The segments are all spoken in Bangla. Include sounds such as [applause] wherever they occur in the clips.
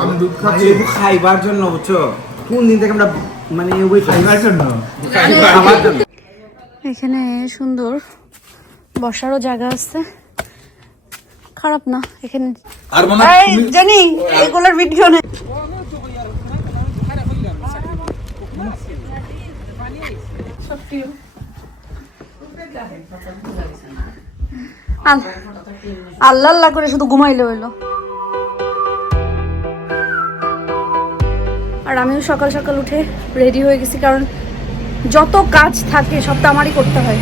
আমি দুধ খাচ্ছি। খাইবার জন্য বুঝছ? কোন দিন থেকে আমরা মানে ওই খাইবার জন্য? এখানে সুন্দর বসারও জায়গা আছে। খারাপ না এখানে আর মনে জানি এগুলোর ভিডিও নেই। আল- আল্লাহ আল্লাহ করে শুধু ঘুমাইলে হইল। আর আমিও সকাল সকাল উঠে রেডি হয়ে গেছি, কারণ যত কাজ থাকে, সব তো আমারই করতে হয়।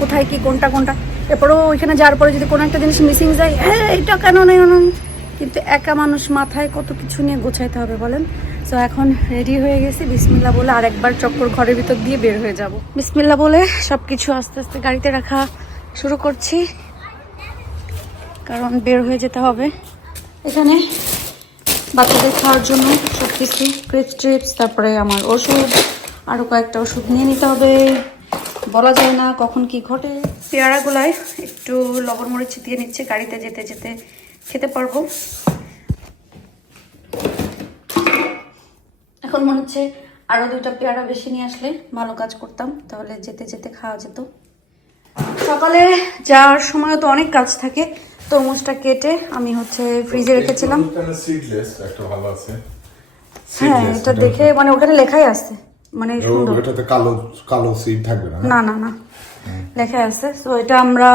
কোথায় কি, কোনটা কোনটা? এরপরেও ওইখানে যাওয়ার পরে যদি কোনো একটা জিনিস মিসিং যায় হ্যাঁ এটা কেন নেই কেন কিন্তু একা মানুষ মাথায় কত কিছু নিয়ে গোছাইতে হবে বলেন? তো এখন রেডি হয়ে গেছি। বিসমিল্লা বলে আর একবার চক্কর ঘরের ভিতর দিয়ে বের হয়ে যাব। বিসমিল্লা বলে সব কিছু আস্তে আস্তে গাড়িতে রাখা শুরু করছি। কারণ বের হয়ে যেতে হবে। এখানে বাচ্চাদের খাওয়ার জন্য সব কিছু ক্রিপস ট্রিপস তারপরে আমার ওষুধ আরও কয়েকটা ওষুধ নিয়ে নিতে হবে। বলা যায় না কখন কি ঘটে। পেয়ারাগুলায় একটু লবণ মরিচ ছিটিয়ে নিচ্ছে, গাড়িতে যেতে যেতে খেতে পারব। এখন মনে হচ্ছে আরও দুইটা পেয়ারা বেশি নিয়ে আসলে ভালো কাজ করতাম, তাহলে যেতে যেতে খাওয়া যেত। সকালে যাওয়ার সময় তো অনেক কাজ থাকে তরমুজটা কেটে আমি হচ্ছে ফ্রিজে রেখেছিলাম। হ্যাঁ এটা দেখে মানে ওখানে লেখাই আছে মানে সুন্দর। ওটাতে কালো কালো সিড থাকবে না? না না না লেখা আছে। তো এটা আমরা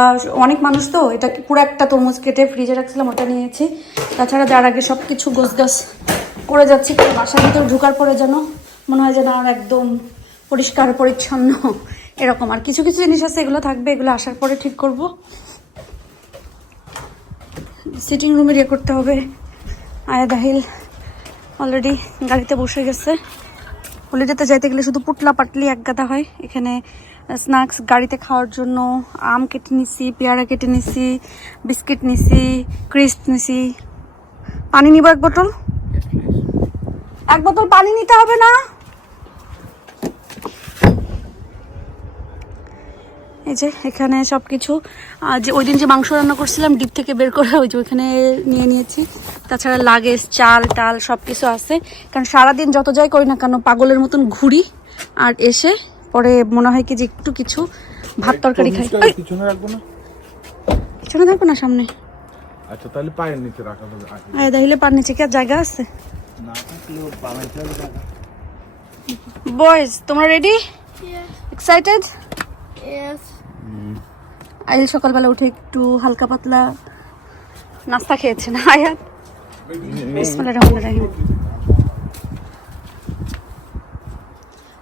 অনেক মানুষ তো এটা পুরো একটা তরমুজ কেটে ফ্রিজে রাখছিলাম ওটা নিয়েছি। তাছাড়া যার আগে সব কিছু গোছগাছ করে যাচ্ছি বাসার ভিতর ঢুকার পরে যেন মনে হয় যেন আর একদম পরিষ্কার পরিচ্ছন্ন এরকম। আর কিছু কিছু জিনিস আছে এগুলো থাকবে এগুলো আসার পরে ঠিক করব। সিটিং রুমে ইয়ে করতে হবে। আয়া দাহিল অলরেডি গাড়িতে বসে গেছে। হলিডেতে যাইতে গেলে শুধু পুটলা পাটলি এক গাদা হয়। এখানে স্ন্যাক্স গাড়িতে খাওয়ার জন্য আম কেটে নিছি পেয়ারা কেটে নিছি বিস্কিট নিছি ক্রিস্প নিছি। পানি নিব এক বোতল? এক বোতল পানি নিতে হবে না? এই যে এখানে সব কিছু যে ওই দিন যে মাংস রান্না করছিলাম ডিপ থেকে বের করে ওই যে ওইখানে নিয়ে নিয়েছি। তাছাড়া লাগেজ চাল টাল সব কিছু আছে। কারণ সারাদিন যত যাই করি না কেন পাগলের মতন ঘুরি আর এসে পরে মনে হয় কি যে একটু কিছু ভাত তরকারি খাই। পিছনে রাখব না? পিছনে থাকব না সামনে? আচ্ছা তাহলে পায়ের নিচে রাখা আরে দাহিলে পার নিচে কি জায়গা আছে? না থাকলেও হবে বয়েজ তোমরা রেডি এক্সাইটেড আইল সকালবেলা উঠে একটু হালকা পাতলা নাস্তা খেয়েছে না [laughs] আয়াত? বিসমিল্লাহির রহমানির রহিম।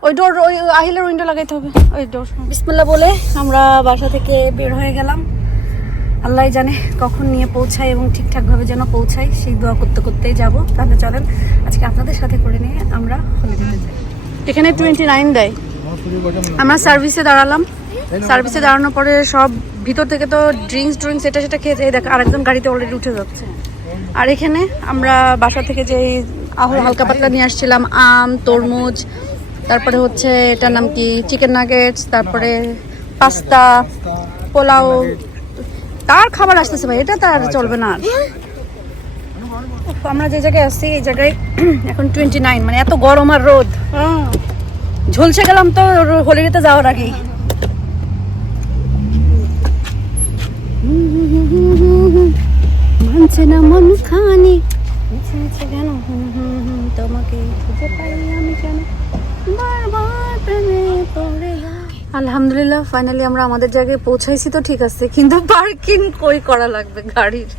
ওই ডোর ওই আহিলের উইন্ডো লাগাইতে হবে। ওই ডোর বিসমিল্লাহ বলে আমরা বাসা থেকে বের হয়ে গেলাম। আল্লাহ জানে কখন নিয়ে পৌঁছাই এবং ঠিকঠাকভাবে যেন পৌঁছাই সেই দোয়া করতে করতেই যাব। তাহলে চলেন, আজকে আপনাদের সাথে করে নিয়ে আমরা এখানে টোয়েন্টি নাইন দেয়। আমরা সার্ভিসে দাঁড়ালাম। সার্ভিসে দাঁড়ানোর পরে সব ভিতর থেকে তো ড্রিঙ্কস ড্রিঙ্কস এটা সেটা খেয়ে দেখ আরেকজন গাড়িতে অলরেডি উঠে যাচ্ছে। আর এখানে আমরা বাসা থেকে যে আহ- হালকা পাতলা নিয়ে আসছিলাম আম তরমুজ তারপরে হচ্ছে এটার নাম কি চিকেন নাগেটস তারপরে পাস্তা পোলাও। তার খাবার আসতেছে ভাই এটা তার চলবে না আর। আমরা যে জায়গায় আছি এই জায়গায় [clears throat] এখন টোয়েন্টি নাইন মানে এত গরম আর রোদ। হ্যাঁ। ঝলসে গেলাম তো হোলিডেতে যাওয়ার আগেই। মানছে না মন খানি। কেন তোমাকে খুঁজে পাই আমি কেন বারবার প্রেমে পড়ে আলহামদুলিল্লাহ ফাইনালি আমরা আমাদের জায়গায় পৌঁছাইছি তো ঠিক আছে কিন্তু পার্কিং কই করা লাগবে গাড়ির?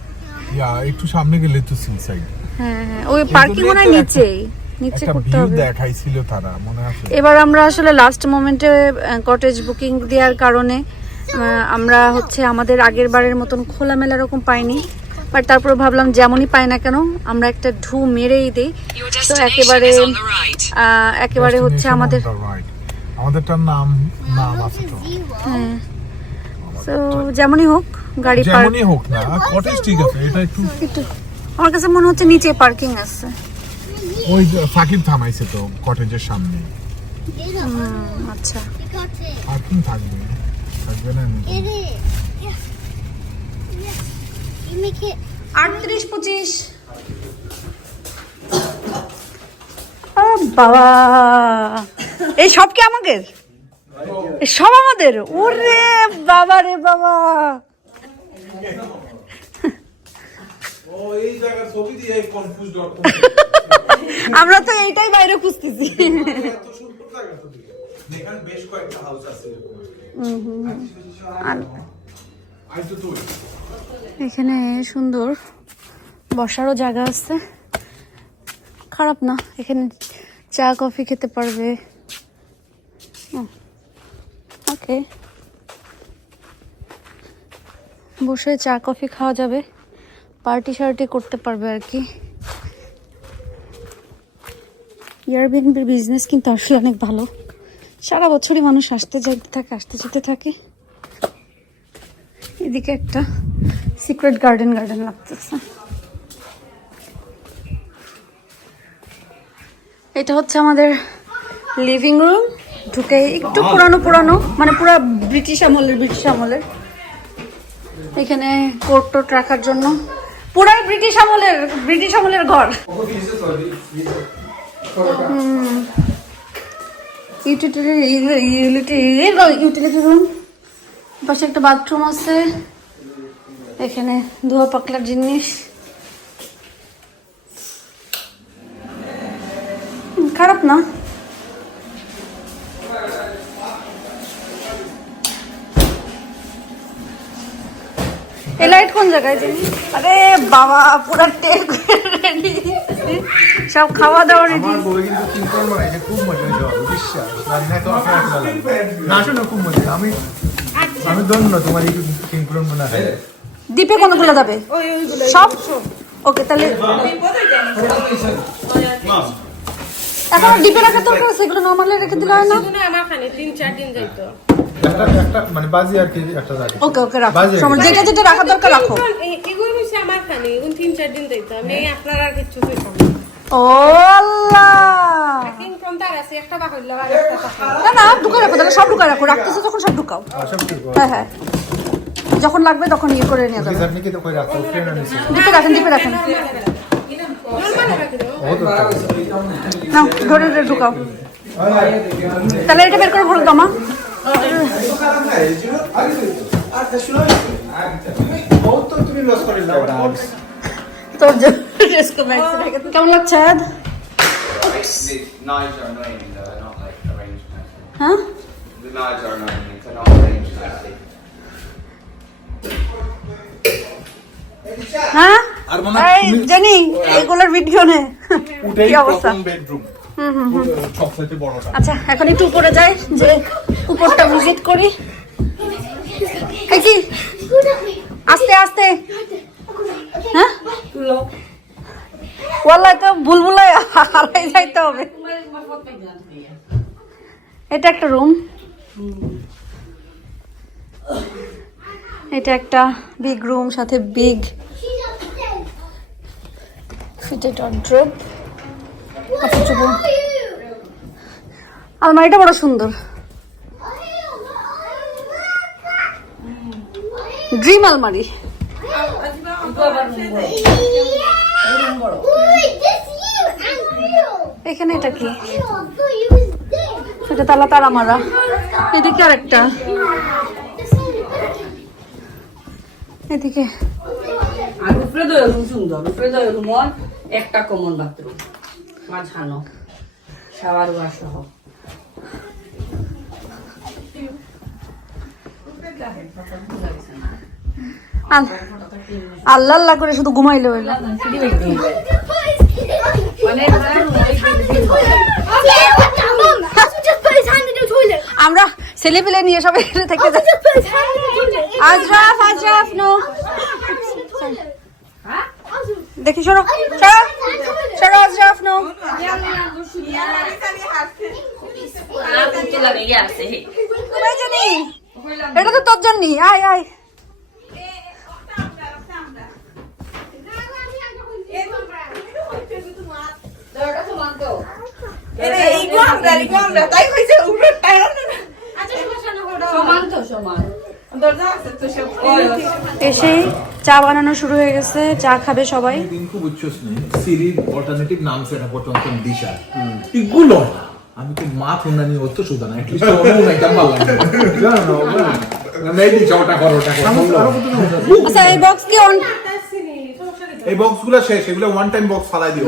ইয়া একটু সামনে গেলে তো হ্যাঁ হ্যাঁ ওই পার্কিং মনে হয় নিচেই নিচে করতে হবে। দেখাইছিল তারা মনে আছে? এবার আমরা আসলে লাস্ট মোমেন্টে কটেজ বুকিং দেওয়ার কারণে আমরা হচ্ছে আমাদের আগের বারের মতন খোলামেলা রকম পাইনি বাট তারপরে ভাবলাম যেমনই পাই না কেন আমরা একটা ঢু মেরেই দিই। তো একেবারে একেবারে হচ্ছে আমাদের. আমাদেরটার নাম নাম আছে তো। হ্যাঁ। তো যেমনই হোক গাড়ি পার্ক যেমনই হোক না কটেজ ঠিক আছে? এটা একটু একটু আমার কাছে মনে হচ্ছে নিচে পার্কিং আছে। ওই সাকিব থামাইছে তো কটেজের সামনে। আচ্ছা। পার্কিং থাকবে। থাকবে না আটত্রিশ পঁচিশ। বাবা। এই সব কি আমাদের? সব আমাদের? ওরে বাবা রে বাবা। আমরা তো এইটাই বাইরে খুঁজতেছি। বেশ কয়েকটা হাউস আছে তুই এখানে সুন্দর বসারও জায়গা আছে। খারাপ না, এখানে চা, কফি খেতে পারবে। ওকে। বসে চা, কফি খাওয়া যাবে। পার্টি শার্টি করতে পারবে আর কি। এয়ারবিএনবির বিজনেস কিন্তু আসলে অনেক ভালো। সারা বছরই মানুষ আসতে যেতে থাকে আসতে যেতে থাকে। এদিকে একটা সিক্রেট গার্ডেন গার্ডেন লাগতেছে। এটা হচ্ছে আমাদের লিভিং রুম ঢুকে একটু পুরানো পুরানো মানে পুরো ব্রিটিশ আমলের ব্রিটিশ আমলের। এখানে কোট টোট রাখার জন্য পুরাই ব্রিটিশ আমলের ব্রিটিশ আমলের ঘর। পাশে একটা বাথরুম আছে। এখানে ধোয়া পাকলার জিনিস। খারাপ না। এই লাইট কোন জায়গায় জানি আরে বাবা, পুরা টেক রেডি। সব খাওয়া দাওয়া রেডি খুব মজা হয়েছে বিশ্বাস। রান্না তো আপনার খুব মজা আমি আমি ধন্য তোমার এই মনে হয় দ্বীপে কোনগুলো যাবে? সব? ওকে তাহলে এখন ডিপে রাখার দরকার আছে? এগুলো নর্মালি রেখে দিলে হয় না? না আমার খানে তিন চার দিন যাইতো। একটা একটা মানে বাজি আর কি একটা ওকে ওকে রাখো। সময় যেটা যেটা দরকার রাখো। এগুলো হচ্ছে আমার তিন চার দিন আমি আপনার আর যখন সব ঢুকাও। হ্যাঁ হ্যাঁ যখন লাগবে তখন ইয়ে করে নিয়ে যাবে। আপনি কি তো কই রাখো ফ্রেন্ড আনিছি ডিপে রাখেন রাখেন। না ধরে ধরে ঢুকাও। তাহলে এটা বের করে ভরে দাও মা তোর জন্য ড্রেস কমে কেমন লাগছে আয়াদ? The knives are annoying though, they're not like arranged nicely. হ্যাঁ The knives are annoying, they're not arranged nicely. হ্যাঁ আর মনে এই জানি এগুলোর ভিডিও নে উঠেই কি অবস্থা প্রথম বেডরুম সবচেয়ে বড়টা আচ্ছা এখন একটু উপরে যাই যে উপরটা ভিজিট করি। কি? আস্তে আস্তে। হ্যাঁ? ওয়াল্লাহ তো বুলবুলাই হারাই যাইতে হবে। এটা একটা রুম এটা একটা বিগ রুম সাথে বিগ ফিটেড ড্রপ কাপড় চোপড় আলমারিটা বড় সুন্দর। ড্রিম আলমারি। এখানে এটা কি? এটা তালা তারা মারা এদিকে আরেকটা? এদিকে। আর উপরে সুন্দর উপরে রুম একটা কমন বাথরুম। মাঝখানো শাওয়ার ওয়াশ সহ। আল্লাহ আল্লাহ করে শুধু ঘুমাইলে হইল আমরা ছেলে পেলে নিয়ে সবাই থেকে আজরাফ আজরাফ নো। দেখি সরো। সরো। সরো আজরাফ নো। কোথায় জানি এটা তো তোর জন্যই। আয় আয়। সমান এসেই চা বানানো শুরু হয়ে গেছে। চা খাবে সবাই। সিরিজ অল্টারনেটিভ নাম সেটা পর্যন্ত দিশা। ইগুলো না। আমি তো মা ফোন নিয়ে অত সুদা না একটু অন্য না কেমন লাগে মেবি চটা করো ওটা করো আচ্ছা এই বক্স কি অন এই বক্সগুলো শেষ এগুলো ওয়ান টাইম বক্স ফালাই দিও।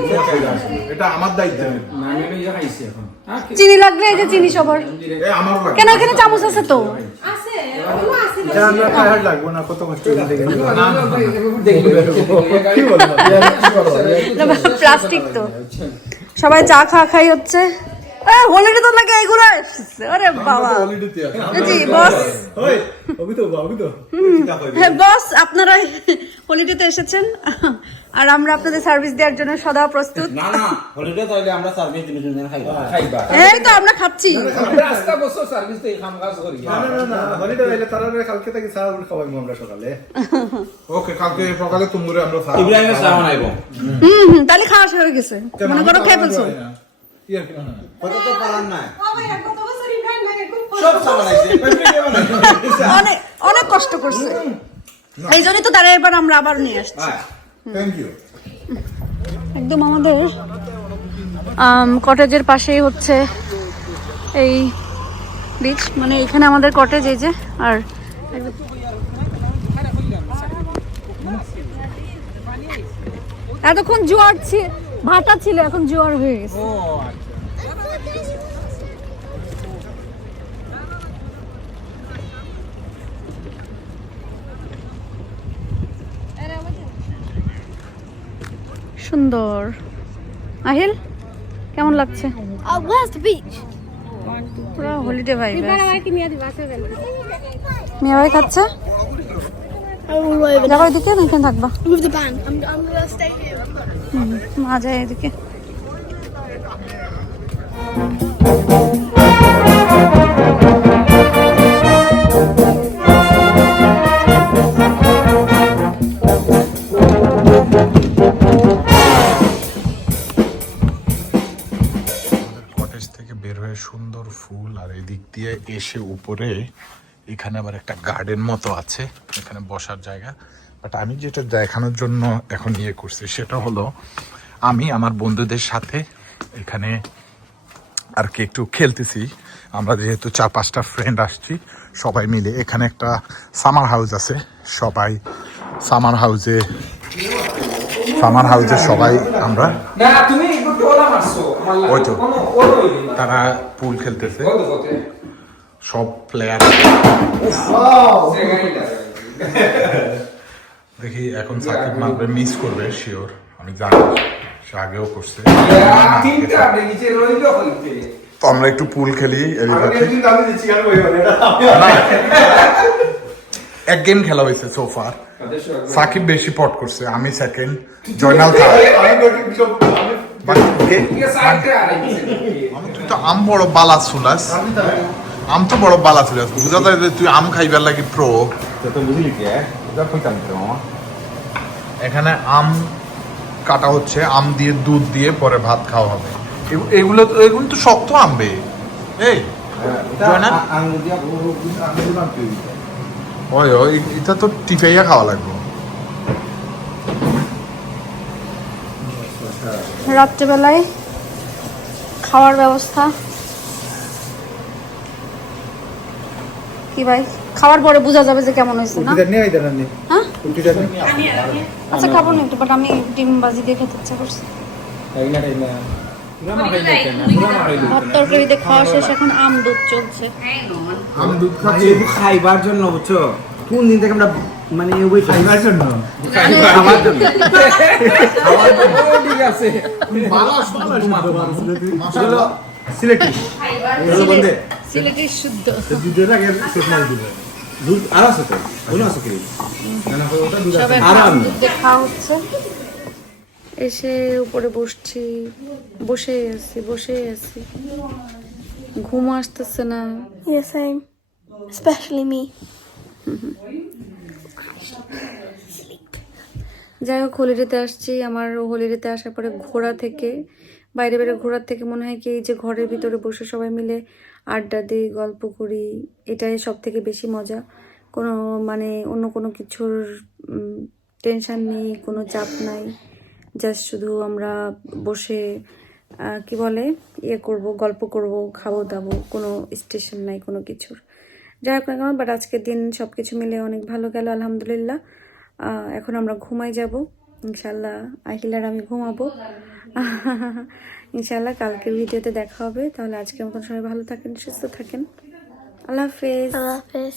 এটা আমার দায়িত্ব। চিনি লাগলে এই যে চিনি সবার। কেন এখানে চামচ আছে তো? আছে লাগবো না কত কষ্ট প্লাস্টিক তো। সবাই চা খা খাই হচ্ছে। হলিডে তো লাগে এগুলো আরে বাবা। জি বস। ওই অবি তো অবি তো বস আপনারা হলিডেতে এসেছেন? আর আমরা আপনাদের সার্ভিস দেওয়ার জন্য সদা প্রস্তুত। না না হলিডে তাইলে আমরা সার্ভিস দিনের জন্য খাইবা। খাইবা। এই তো আমরা খাচ্ছি। রাস্তা বছর সার্ভিস তো এই কাজ করি। না না না হলিডে আইলে তারা কালকে থেকে চা খাওয়াইবো আমরা সকালে। ওকে কালকে সকালে তুমুরে আমরা সারা- ইব্রাহিমের চা বানাইবো। হুম হুম তাহলে খাওয়া শেষ হয়ে গেছে। মনে করো খেয়ে ফেলছো। অনেক কষ্ট করছে। এই জন্যই তো তারা এবার আমরা আবার নিয়ে আসছি। একদম আমাদের কটেজের পাশেই হচ্ছে এই বিচ মানে এখানে আমাদের কটেজ এই যে আর এতক্ষণ জোয়ার ছিল ভাটা ছিল এখন জোয়ার হয়ে গেছে। সুন্দর। আহিল কেমন লাগছে? পুরো হলিডে ভাই মিয়া খাচ্ছে? Over যাব এদিকে না এখানে থাকবা। মা যায় এদিকে। সুন্দর ফুল আর এদিক দিয়ে এসে উপরে এখানে আবার একটা গার্ডেন মতো আছে, এখানে বসার জায়গা। বাট আমি যেটা দেখানোর জন্য এখন ইয়ে করছি সেটা হলো আমি আমার বন্ধুদের সাথে এখানে আর কি একটু খেলতেছি। আমরা যেহেতু চার পাঁচটা ফ্রেন্ড আসছি সবাই মিলে। এখানে একটা সামার হাউস আছে সবাই সামার হাউসে সামার হাউসে সবাই আমরা ওই তো। তারা পুল খেলতেছে। সব প্লেয়ার [laughs] দেখি এখন সাকিব মারবে মিস করবে শিওর আমি জানি। সে আগেও করছে। হইতে তো আমরা একটু পুল খেলি এক গেম খেলা হয়েছে সোফার সাকিব বেশি পট করছে আমি সেকেন্ড জয়নাল তুই তো আম বড় বালা চুলাস আম তো বড় বালা চুলাস বুঝা যায় যে তুই আম খাইবার লাগি প্রো তো বুঝলি কি এটা কইতাম তো মামা। এখানে আম কাটা হচ্ছে আম দিয়ে দুধ দিয়ে পরে ভাত খাওয়া হবে। এগুলো তো- এগুলো তো শক্ত আমবে এই ওই ওই এটা তো টিপাইয়া খাওয়া লাগবে। রাত্রেবেলায় খাওয়ার ব্যবস্থা। কি ভাই? খাওয়ার পরে বোঝা যাবে যে কেমন হয়েছে না? হ্যাঁ? আচ্ছা খাব না একটু বাট আমি ডিম বাজি দিয়ে খেতে ইচ্ছা করছি। ভাত খাওয়া শেষ এখন আম দুধ চলছে। আমি দুধ খাচ্ছি। খাইবার জন্য বুঝছ? কোন দিন থেকে আমরা মানে ওই খাইবার জন্য? খাবার জন্য। ঠিক আছে। সিলেক্ট সিলেটের শুদ্ধ। দুধের আগে শেষ মারি দিবে। দুধ আর আছে তো? ওনো আছে কি? এসে উপরে বসছি। বসে আছি বসে আছি। ঘুম আসতেছে না। Yeah, same. Especially me. যাই হোক হোলিডেতে আসছি। আমার হোলিডেতে আসার পরে ঘোরা থেকে বাইরে বাইরে ঘোরার থেকে মনে হয় কি এই যে ঘরের ভিতরে বসে সবাই মিলে আড্ডা দিই, গল্প করি, এটাই সব থেকে বেশি মজা। কোনো মানে অন্য কোনো কিছুর টেনশান নেই, কোনো চাপ নাই। জাস্ট শুধু আমরা বসে কি বলে ইয়ে করব, গল্প করব, খাব দাবো, কোনো স্টেশন নাই কোনো কিছুর। যাই হোক না কেন বাট আজকের দিন সব কিছু মিলে অনেক ভালো গেল, আলহামদুলিল্লাহ। এখন আমরা ঘুমাই যাব। ইনশাল্লাহ আহিলার আমি ঘুমাবো। ইনশাল্লাহ কালকে ভিডিওতে দেখা হবে। তাহলে আজকে মতন সবাই ভালো থাকেন, সুস্থ থাকেন। আল্লাহ হাফেজ। আল্লাহ হাফেজ।